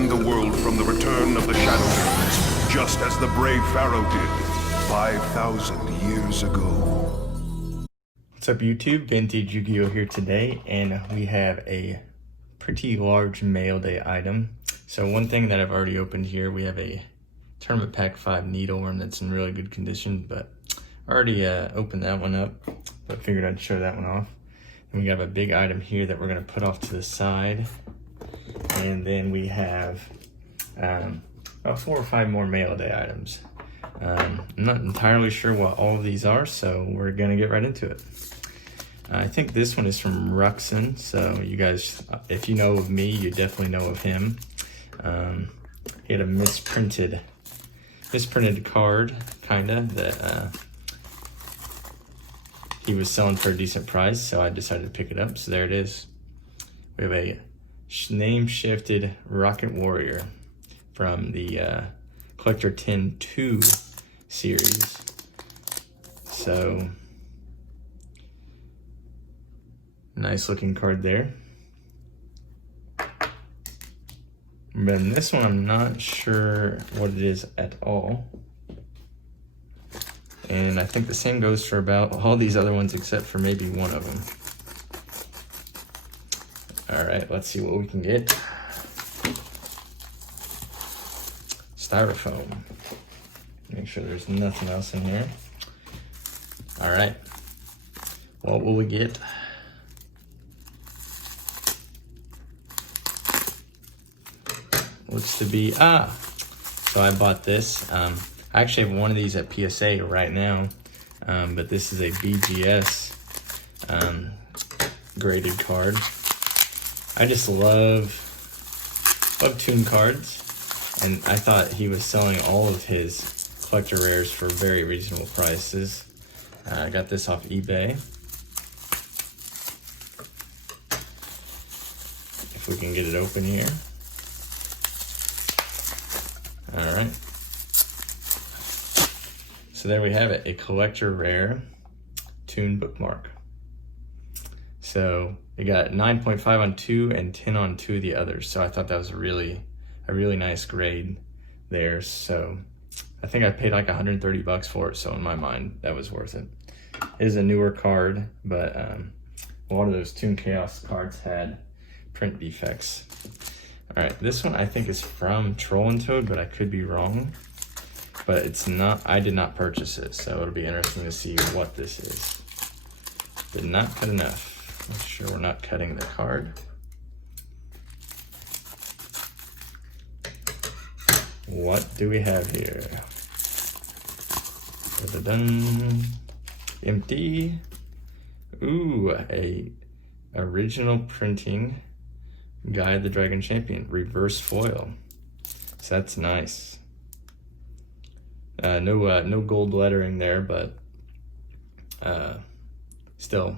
defend the world from the return of the Shadowlands, just as the brave Pharaoh did 5,000 years ago. What's up YouTube, Vintage Yugioh here today, and we have a pretty large mail day item. So one thing that I've already opened here, we have a Tournament Pack 5 needleworm that's in really good condition, but I already opened that one up, but figured I'd show that one off. And we got a big item here that we're gonna put off to the side. And then we have about 4 or 5 more mail day items. I'm not entirely sure what all of these are, so we're gonna get right into it. I think this one is from Ruxin, so you guys, if you know of me, you definitely know of him. He had a misprinted card, kinda, that he was selling for a decent price, so I decided to pick it up. So there it is. We have a name-shifted Rocket Warrior from the Collector 10-2 series. So, nice looking card there. And then this one, I'm not sure what it is at all. And I think the same goes for about all these other ones except for maybe one of them. All right, let's see what we can get. Styrofoam. Make sure there's nothing else in here. All right, what will we get? Looks to be, so I bought this. I actually have one of these at PSA right now, but this is a BGS graded card. I just love Toon cards, and I thought he was selling all of his collector rares for very reasonable prices. I got this off eBay. If we can get it open here. All right. So there we have it, a collector rare Toon bookmark. So it got 9.5 on 2 and 10 on 2 of the others. So I thought that was a really nice grade there. So I think I paid like 130 bucks for it. So in my mind, that was worth it. It is a newer card, but a lot of those Toon Chaos cards had print defects. All right, this one I think is from Troll and Toad, but I could be wrong. But it's not, I did not purchase it, so it'll be interesting to see what this is. Did not cut enough. Make sure we're not cutting the card. What do we have here? Da-da-dun. Empty. Ooh, a original printing Guy the Dragon Champion, reverse foil. So that's nice. No gold lettering there, but still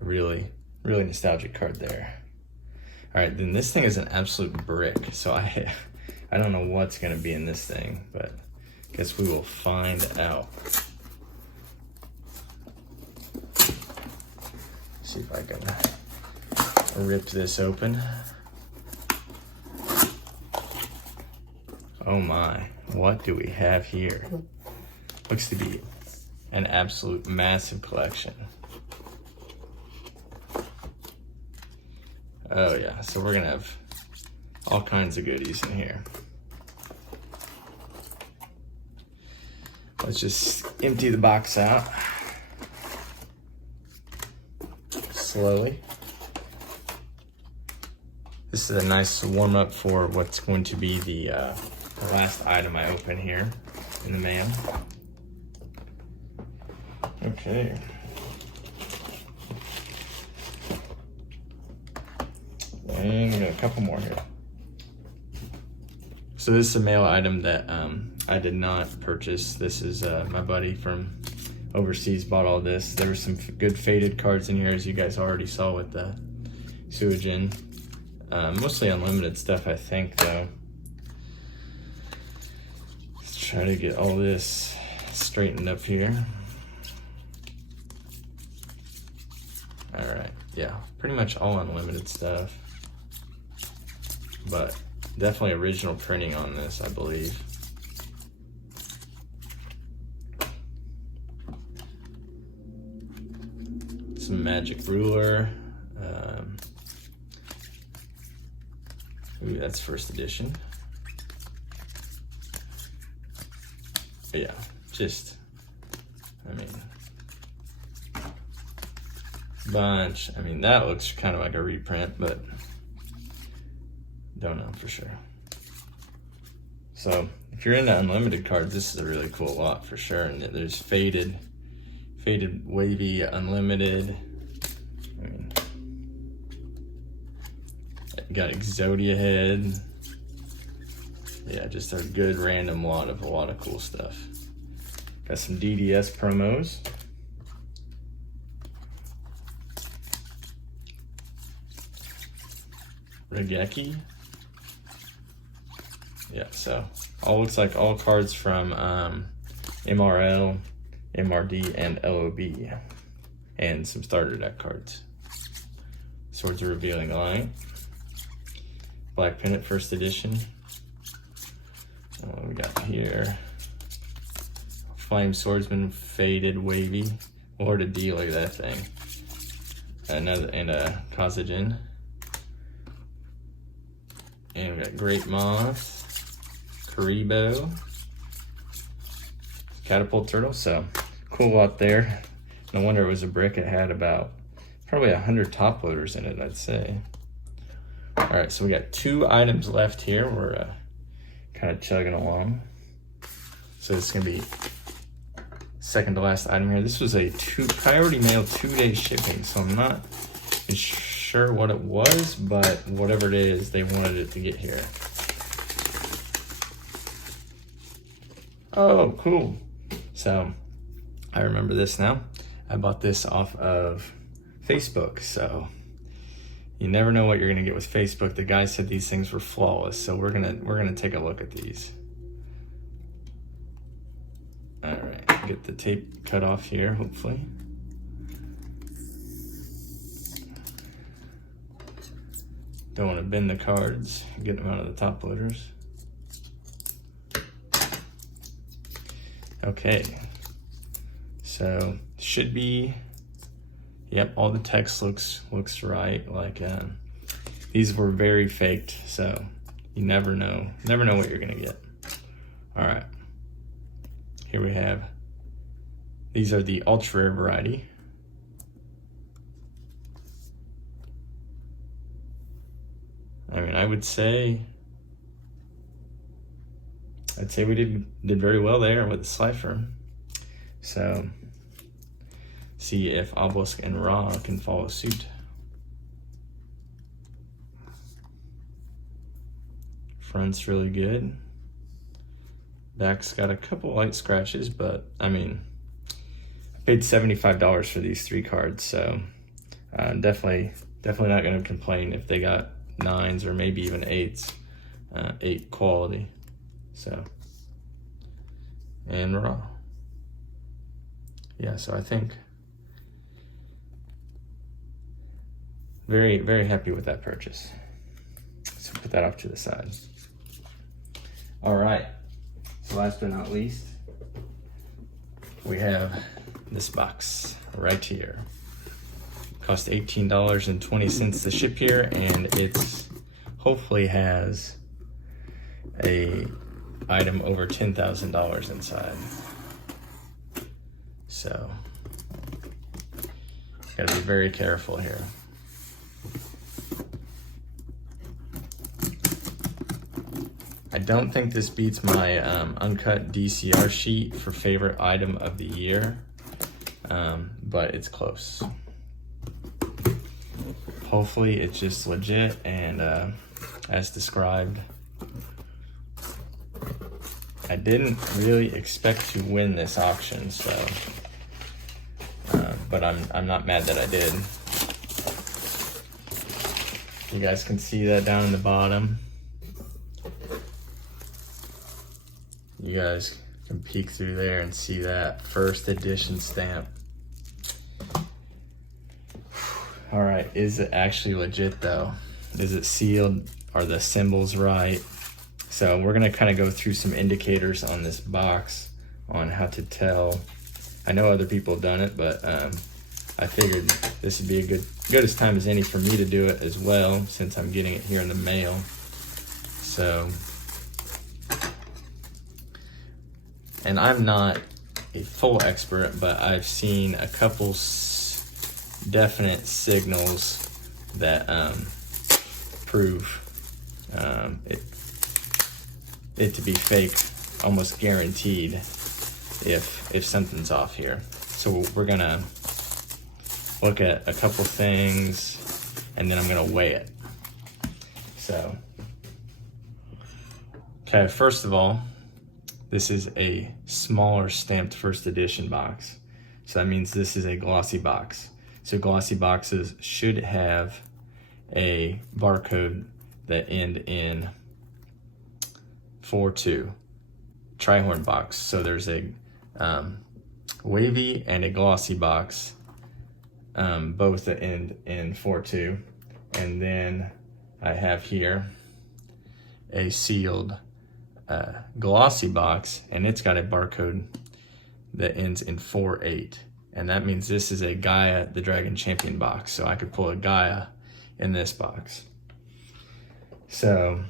really nostalgic card there. All right, then this thing is an absolute brick. So I don't know what's gonna be in this thing, but guess we will find out. See if I can rip this open. Oh my, what do we have here? Looks to be an absolute massive collection. Oh yeah, so we're gonna have all kinds of goodies in here. Let's just empty the box out slowly. This is a nice warm up for what's going to be the last item I open here in the mail. Okay. And we got a couple more here. So this is a mail item that I did not purchase. This is my buddy from overseas bought all this. There were some good faded cards in here, as you guys already saw with the Suijin. Mostly unlimited stuff, I think, though. Let's try to get all this straightened up here. All right, yeah, pretty much all unlimited stuff. But Definitely original printing on this, I believe. Some magic ruler. Ooh, that's first edition. But yeah, just, I mean, bunch. I mean, that looks kind of like a reprint, but don't know for sure. So if you're into unlimited cards, this is a really cool lot for sure. And there's faded wavy unlimited. I mean, you got Exodia head. Yeah, just a good random lot of a lot of cool stuff. Got some DDS promos. Regeki. Yeah, so looks like all cards from MRL, MRD, and LOB, and some starter deck cards. Swords of Revealing Light, Black Pennant first edition. What we got here? Flame Swordsman faded wavy. Lord of D, look at that thing. Another, and a Kazajan. And we got Great Moth, Karibo, Catapult Turtle. So cool lot there. No wonder it was a brick. It had about probably 100 top loaders in it, I'd say. All right, so we got 2 items left here. We're kind of chugging along. So it's gonna be second to last item here. This was a priority mail 2-day shipping, so I'm not sure what it was, but whatever it is, they wanted it to get here. Oh, cool. So I remember this now. I bought this off of Facebook, so you never know what you're gonna get with Facebook. The guy said these things were flawless, so we're gonna take a look at these. All right, get the tape cut off here, hopefully. Don't want to bend the cards, get them out of the top loaders. Okay, so should be, yep, all the text looks right. Like these were very faked, so you never know what you're gonna get. All right, here we have, these are the ultra rare variety. I mean, I'd say we did very well there with the Slifer. So see if Obelisk and Ra can follow suit. Front's really good. Back's got a couple light scratches, but I mean, I paid $75 for these 3 cards, so definitely not gonna complain if they got 9s or maybe even 8s, 8 quality. So, and Raw. Yeah, so I think very, very happy with that purchase. So put that off to the side. All right, so last but not least, we have this box right here. Cost $18.20 to ship here, and it's hopefully has a item over $10,000 inside. So gotta be very careful here. I don't think this beats my uncut DCR sheet for favorite item of the year, but it's close. Hopefully it's just legit and as described. I didn't really expect to win this auction, so but I'm not mad that I did. You guys can see that down in the bottom. You guys can peek through there and see that first edition stamp. All right, is it actually legit though? Is it sealed are the symbols right? So we're gonna kind of go through some indicators on this box on how to tell. I know other people have done it, but I figured this would be a good as time as any for me to do it as well, since I'm getting it here in the mail. So, and I'm not a full expert, but I've seen a couple definite signals that prove it to be fake, almost guaranteed, if something's off here. So we're gonna look at a couple things, and then I'm gonna weigh it. So, okay, first of all, this is a smaller stamped first edition box. So that means this is a glossy box. So glossy boxes should have a barcode that end in 4-2, trihorn box. So there's a wavy and a glossy box, both that end in 4-2. And then I have here a sealed glossy box, and it's got a barcode that ends in 4-8. And that means this is a Gaia the Dragon Champion box. So I could pull a Gaia in this box. So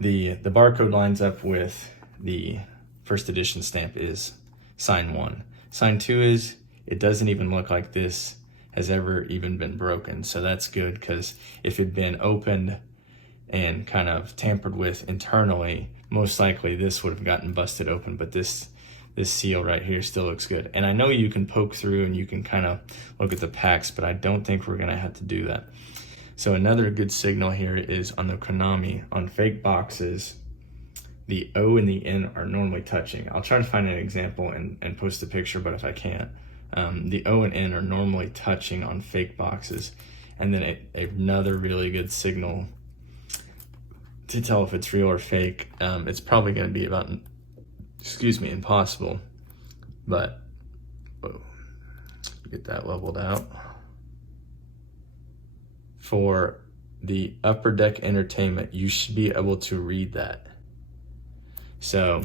the barcode lines up with the first edition stamp is sign 1. Sign 2 is it doesn't even look like this has ever even been broken. So that's good, because if it'd been opened and kind of tampered with internally, most likely this would have gotten busted open, but this seal right here still looks good. And I know you can poke through and you can kind of look at the packs, but I don't think we're gonna have to do that. So another good signal here is on the Konami, on fake boxes, the O and the N are normally touching. I'll try to find an example and post a picture, but if I can't, the O and N are normally touching on fake boxes. And then another really good signal to tell if it's real or fake, it's probably going to be about, impossible, but get that leveled out. For the Upper Deck Entertainment, you should be able to read that. So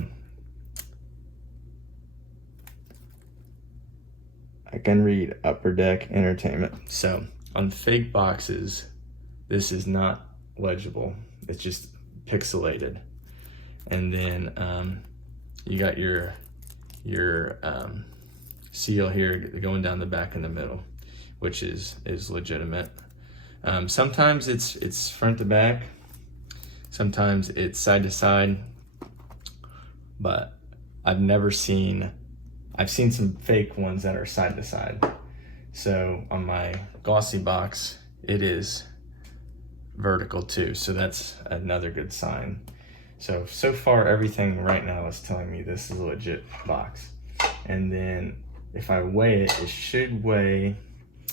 I can read Upper Deck Entertainment. So on fake boxes, this is not legible. It's just pixelated. And then you got your seal here going down the back in the middle, which is legitimate. Sometimes it's front to back, sometimes it's side to side, but I've seen some fake ones that are side to side. So on my glossy box, it is vertical too, so that's another good sign. So far everything right now is telling me this is a legit box. And then if I weigh it, it should weigh,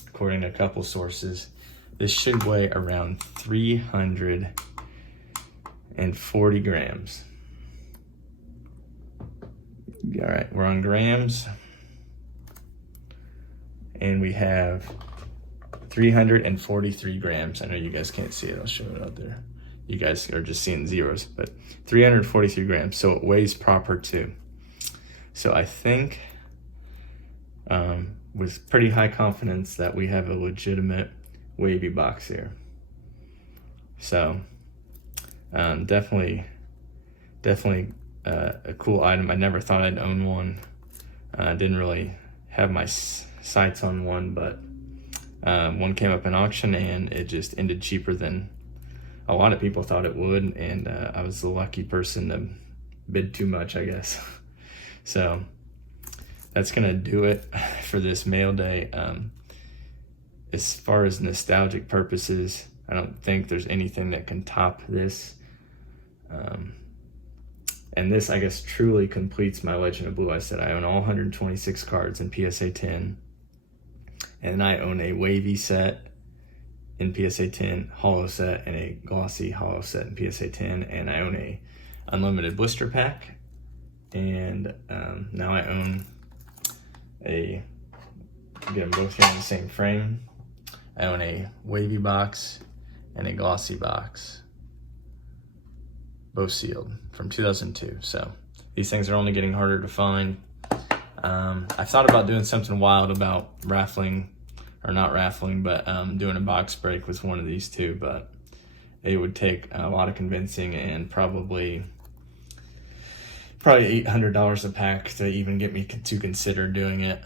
according to a couple sources, this should weigh around 340 grams. All right, we're on grams, and we have 343 grams. I know you guys can't see it, I'll show it out there. You guys are just seeing zeros, but 343 grams, so it weighs proper too. So I think with pretty high confidence that we have a legitimate wavy box here. So definitely a cool item. I never thought I'd own one. I didn't really have my sights on one, but one came up in auction and it just ended cheaper than a lot of people thought it would, and I was the lucky person to bid too much, I guess. So that's gonna do it for this mail day. As far as nostalgic purposes, I don't think there's anything that can top this. And this, I guess, truly completes my Legend of Blue. I said I own all 126 cards in PSA 10, and I own a wavy set in PSA 10, holo set, and a glossy holo set in PSA 10, and I own a unlimited blister pack, and now I own get them both here in the same frame. I own a wavy box and a glossy box. Both sealed from 2002. So these things are only getting harder to find. I thought about doing something wild about raffling, or not raffling, but doing a box break with one of these two, but it would take a lot of convincing and probably $800 a pack to even get me to consider doing it.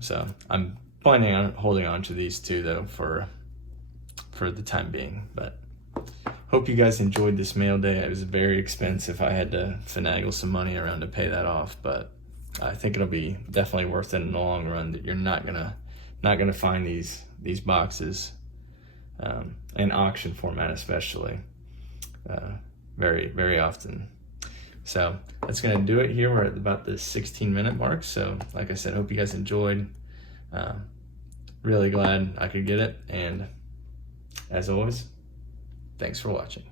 So I'm planning on holding on to these two though for the time being. But hope you guys enjoyed this mail day. It was very expensive. I had to finagle some money around to pay that off, but I think it'll be definitely worth it in the long run. That you're not gonna find these boxes in auction format, especially very, very often. So that's gonna do it here. We're at about the 16-minute mark. So like I said, hope you guys enjoyed. Really glad I could get it, and as always, thanks for watching.